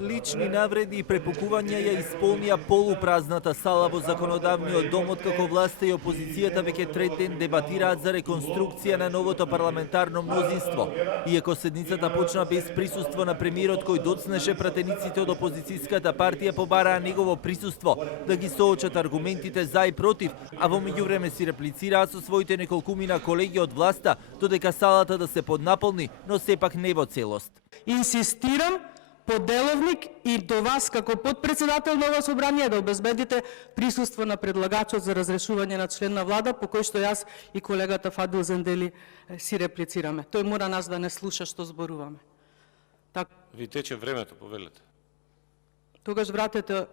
Лични навреди и препукувања ја исполнија полупразната сала во законодавниот дом откако власта и опозицијата веќе трет ден дебатираат за реконструкција на новото парламентарно мнозинство. Иако седницата почна без присуство на премиерот кој доцнеше, пратениците од опозицијската партија побараа негово присуство да ги соочат аргументите за и против, а во меѓувреме си реплицираат со своите неколкумина колеги од власта додека салата да се поднаполни, но сепак не во целост. Инсистирам по деловник и до вас како подпредседател на ова собрание да обезбедите присуство на предлагачот за разрешување на член на влада, по кој што јас и колегата Фадил Зендели си реплицираме. Тој мора нас да не слуша што зборуваме. Ви тече времето, повелете. Тогаш вратете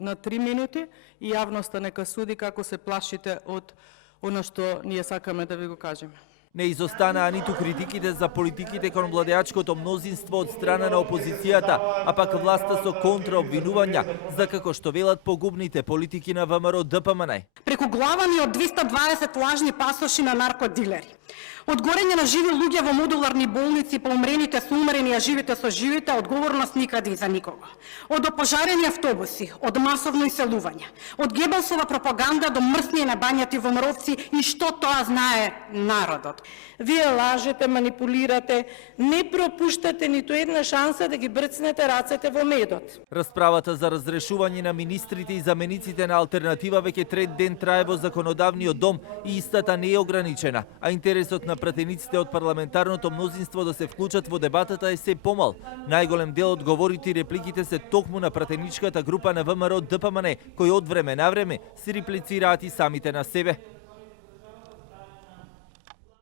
на 3 минути и јавноста нека суди како се плашите од она што ние сакаме да ви го кажеме. Не изостанаа ниту критиките за политиките кон владеачкото мнозинство од страна на опозицијата, а пак власта со контраобвинувања за како што велат погубните политики на ВМРО ДПМН. Прекуглавани од 220 лажни пасоши на наркодилери. Од горење на живи луѓе во модуларни болници, по умрените со умрени, а живите со живите, одговорност никаде и за никого. Од опожарени автобуси, од масовно иселување, од Гебелсова пропаганда до мрсни на бањати ВМРО-вци и што тоа знае народот. Вие лажете, манипулирате, не пропуштате ниту една шанса да ги брцнете рацете во медот. Расправата за разрешување на министрите и замениците на алтернатива веќе трет ден трае во законодавниот дом и истата не е ограничена, а интересот на пратениците од парламентарното мнозинство да се вклучат во дебатата е се помал. Најголем дел од говорите и репликите се токму на пратеничката група на ВМРО ДПМН, кои од време на време се реплицираат и самите на себе.